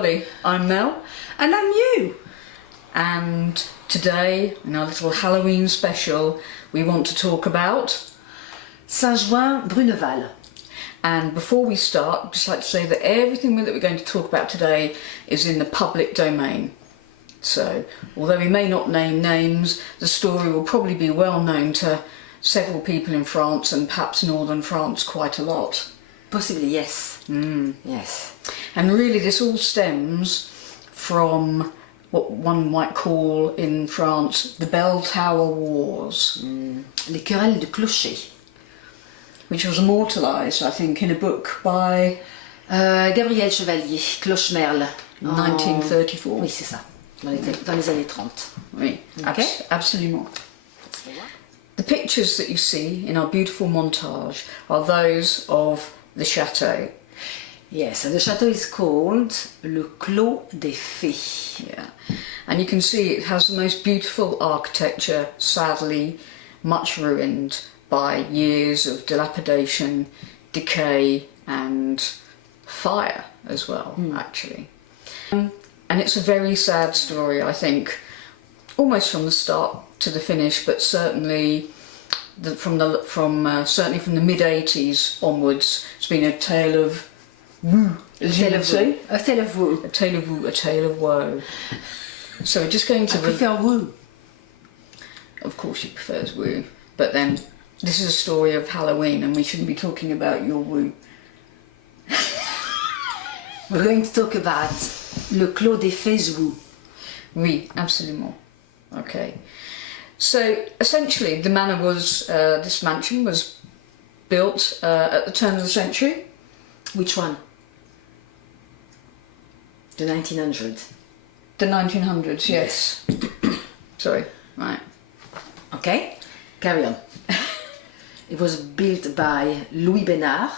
everybody, I'm Mel and I'm you. And today in our little Halloween special we want to talk about Jouin-Bruneval. And before we start, I'd just like to say that everything that we're going to talk about today is in the public domain. So although we may not name names, the story will probably be well known to several people in France and perhaps northern France quite a lot. Possibly, yes. Yes. And really this all stems from what one might call in France the Bell Tower Wars. Les querelles de clocher. Which was immortalised, I think, in a book by... Gabriel Chevalier, Clochemerle. 1934. Oui, c'est ça. Dans les années 30. Oui, Okay. Absolument. The pictures that you see in our beautiful montage are those of the chateau. Yes, and the chateau is called Le Clos des Fées. Yeah, and you can see it has the most beautiful architecture, sadly much ruined by years of dilapidation, decay and fire as well, actually. And it's a very sad story, I think, almost from the start to the finish, but certainly certainly from the mid-80s onwards, it's been a tale of woe, as you would say. A tale of woe. A tale of woe, a tale of woe. So we're just going to... I prefer woe. Of course she prefers woo, but then this is a story of Halloween and we shouldn't be talking about your woo. We're going to talk about Le Clos des Fées woe. Oui, absolument. Okay. So essentially the manor was, this mansion was built at the turn of the century. Which one? The 1900s. The 1900s, yes. Sorry, right. Okay, carry on. It was built by Louis Bénard,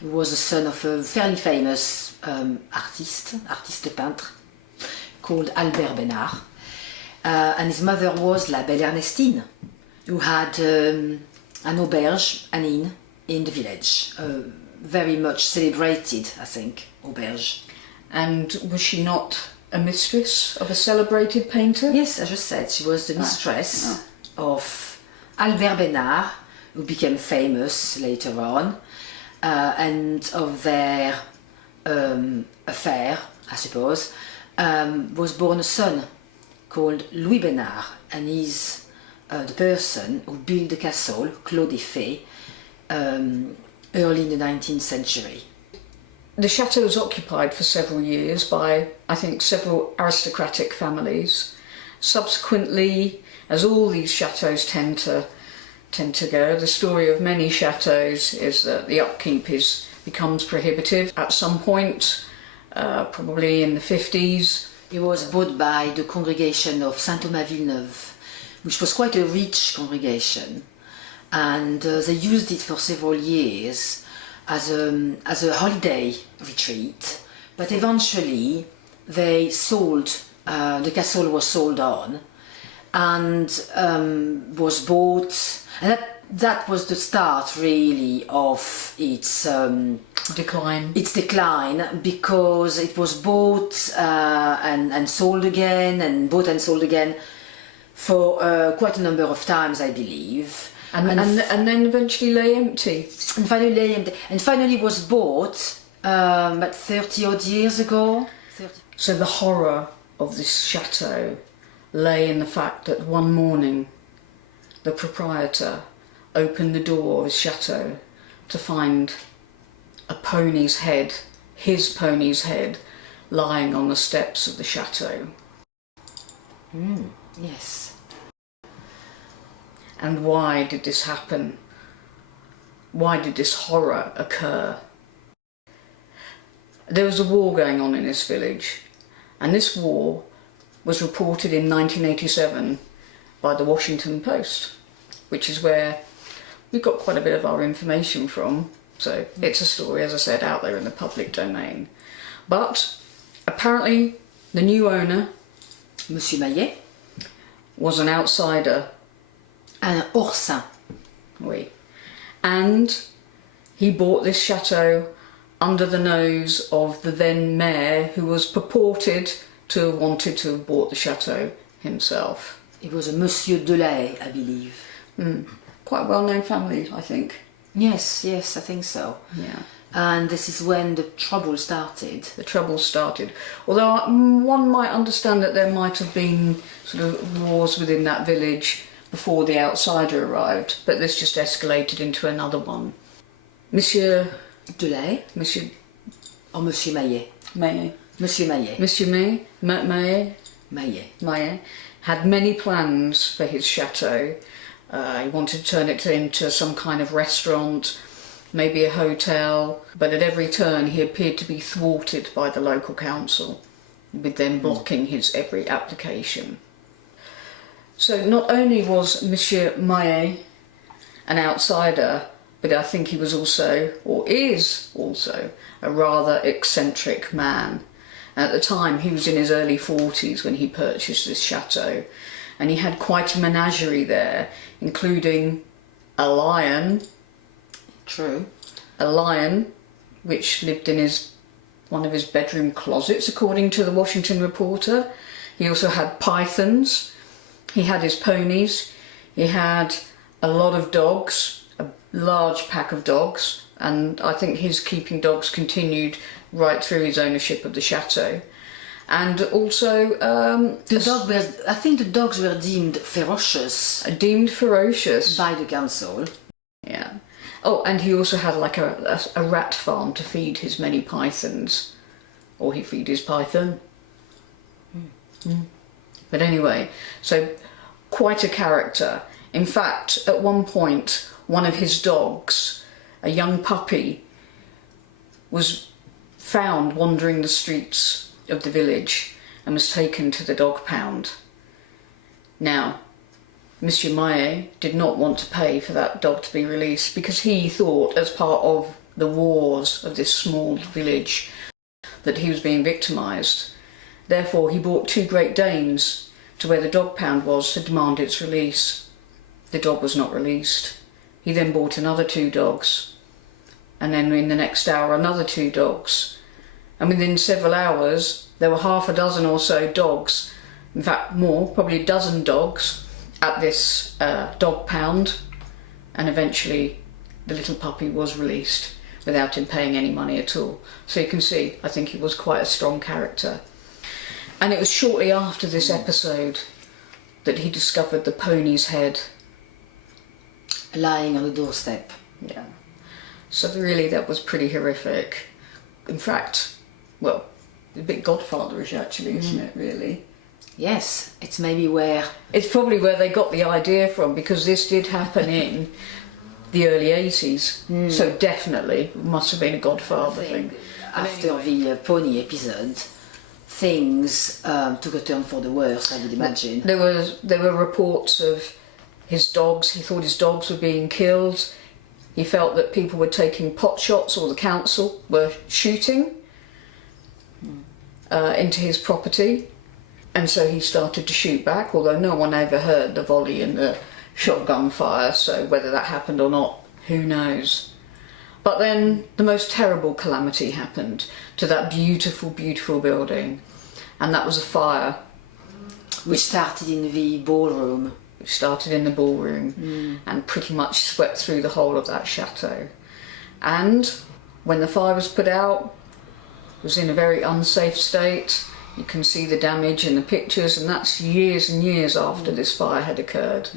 who was the son of a fairly famous artiste peintre, called Albert Bénard. And his mother was la belle Ernestine, who had an auberge, an inn, in the village. Very much celebrated, I think, auberge. And was she not a mistress of a celebrated painter? Yes, as I said, she was the mistress of Albert Bénard, who became famous later on, and of their affair, I suppose, was born a son called Louis Bénard, and he's the person who built the castle, Clos des Fées, early in the 19th century. The chateau was occupied for several years by, I think, several aristocratic families. Subsequently, as all these chateaux tend to go, the story of many chateaux is that the upkeep becomes prohibitive. At some point, probably in the 50s, it was bought by the congregation of Saint-Thomas-Villeneuve, which was quite a rich congregation, and they used it for several years as a holiday retreat. But eventually, they sold. The castle was sold on, and was bought. And that was the start, really, of its decline. Its decline, because it was bought and sold again, and bought and sold again for quite a number of times, I believe. And then eventually lay empty. And finally lay empty. And finally was bought about 30 odd years ago. So the horror of this chateau lay in the fact that one morning the proprietor opened the door of his chateau to find a pony's head, his pony's head, lying on the steps of the chateau. Yes. And why did this happen? Why did this horror occur? There was a war going on in this village, and this war was reported in 1987 by the Washington Post, which is where we got quite a bit of our information from. So it's a story, as I said, out there in the public domain. But apparently the new owner, Monsieur Maillet, was an outsider. Un hors-sein. Oui. And he bought this chateau under the nose of the then mayor, who was purported to have wanted to have bought the chateau himself. It was a Monsieur Delay, I believe. Quite a well-known family, I think. Yes, I think so. Yeah. And this is when the trouble started. The trouble started. Although one might understand that there might have been sort of wars within that village before the outsider arrived, but this just escalated into another one. Monsieur Delay? Monsieur Or Monsieur Maillet? Maillet. Monsieur Maillet. Monsieur Maillet Maillet. had many plans for his chateau. He wanted to turn it into some kind of restaurant, maybe a hotel, but at every turn he appeared to be thwarted by the local council, with them blocking his every application. So not only was Monsieur Maillet an outsider, but I think he was also, or is also, a rather eccentric man. At the time he was in his early 40s when he purchased this chateau, and he had quite a menagerie there, including a lion. True. A lion which lived in one of his bedroom closets, according to the Washington Reporter. He also had pythons. He had his ponies. He had a lot of dogs, a large pack of dogs, and I think his keeping dogs continued right through his ownership of the chateau. And also I think the dogs were deemed ferocious. Deemed ferocious by the council. Yeah. Oh, and he also had like a rat farm to feed his many pythons. Or he feed his python. But anyway, so quite a character. In fact, at one point, one of his dogs, a young puppy, was found wandering the streets of the village and was taken to the dog pound. Now, Monsieur Maillet did not want to pay for that dog to be released because he thought, as part of the wars of this small village, that he was being victimised. Therefore, he brought 2 Great Danes to where the dog pound was to demand its release. The dog was not released. He then bought another 2 dogs, and then in the next hour another 2 dogs. And within several hours there were half a dozen or so dogs, in fact more, probably a dozen dogs, at this dog pound, and eventually the little puppy was released without him paying any money at all. So you can see, I think he was quite a strong character. And it was shortly after this episode that he discovered the pony's head lying on the doorstep. Yeah. So really that was pretty horrific. In fact, well, a bit Godfatherish actually, isn't it, really? Yes, it's maybe where... It's probably where they got the idea from, because this did happen in the early 80s. So definitely it must have been a Godfather thing. After the pony episode, things took a turn for the worse, I would imagine. There were reports of his dogs. He thought his dogs were being killed. He felt that people were taking pot shots, or the council were shooting into his property. And so he started to shoot back, although no one ever heard the volley and the shotgun fire, so whether that happened or not, who knows. But then the most terrible calamity happened to that beautiful, beautiful building, and that was a fire. Which started in the ballroom. Which started in the ballroom and pretty much swept through the whole of that chateau. And when the fire was put out, it was in a very unsafe state. You can see the damage in the pictures, and that's years and years after this fire had occurred.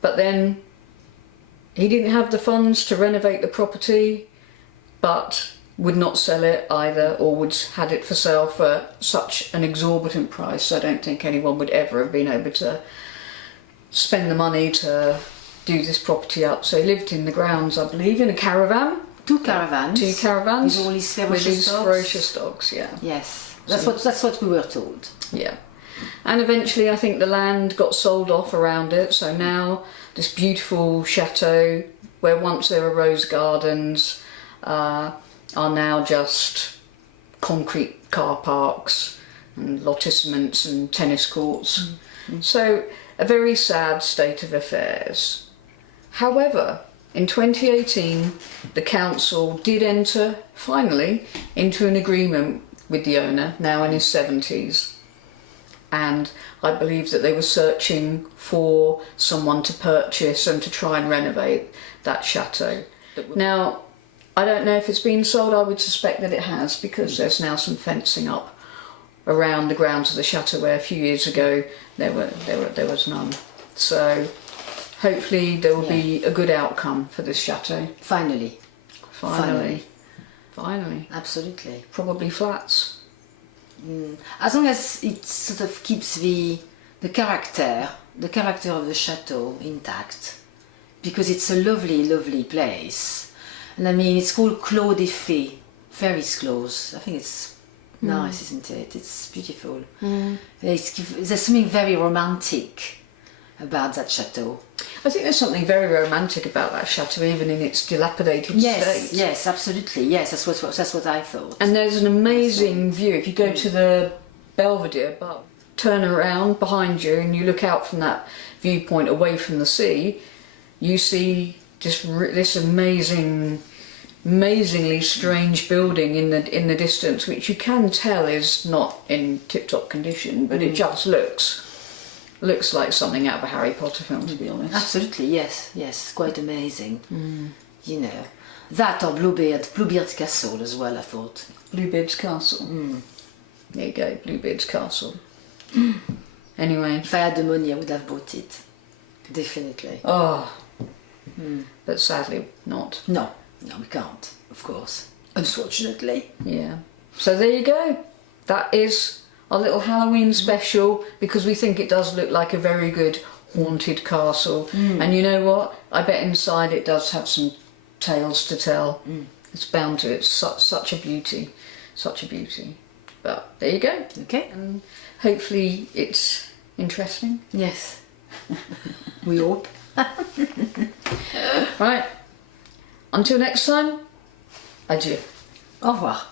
But then he didn't have the funds to renovate the property, but would not sell it either, or had it for sale for such an exorbitant price. I don't think anyone would ever have been able to spend the money to do this property up. So he lived in the grounds, I believe, in a caravan. 2 caravans. 2 caravans. With all these ferocious dogs, yeah. Yes. That's what we were told. Yeah. And eventually I think the land got sold off around it, so now this beautiful chateau, where once there were rose gardens, are now just concrete car parks and lotissements and tennis courts. So a very sad state of affairs. However, in 2018, the council did enter, finally, into an agreement with the owner, now in his 70s. And I believe that they were searching for someone to purchase and to try and renovate that chateau. Now, I don't know if it's been sold. I would suspect that it has, because there's now some fencing up around the grounds of the chateau where a few years ago there was none. So hopefully there will be a good outcome for this chateau. Finally. Absolutely. Probably flats. As long as it sort of keeps the character of the chateau intact, because it's a lovely, lovely place. And I mean, it's called Clos des Fées, Fairies Close. I think it's nice, isn't it? It's beautiful. There's something very romantic about that chateau. I think there's something very romantic about that chateau, even in its dilapidated state. Yes, absolutely. Yes, that's what I thought. And there's an amazing view. If you go to the Belvedere above, turn around behind you and you look out from that viewpoint away from the sea, you see this amazingly strange building in the distance, which you can tell is not in tip-top condition, but it just looks like something out of a Harry Potter film, to be honest. Absolutely, yes, quite amazing. You know, that or Bluebeard's Castle as well, I thought. Bluebeard's Castle. There you go, Bluebeard's Castle. Anyway. If I had the money, I would have bought it. Definitely. Oh. But sadly not. No, we can't, of course. Unfortunately. Yeah. So there you go. That is our little Halloween special, because we think it does look like a very good haunted castle. And you know what? I bet inside it does have some tales to tell. It's bound to. It's such a beauty. But there you go. Okay. And hopefully it's interesting. Yes. We hope. Right. Until next time, adieu. Au revoir.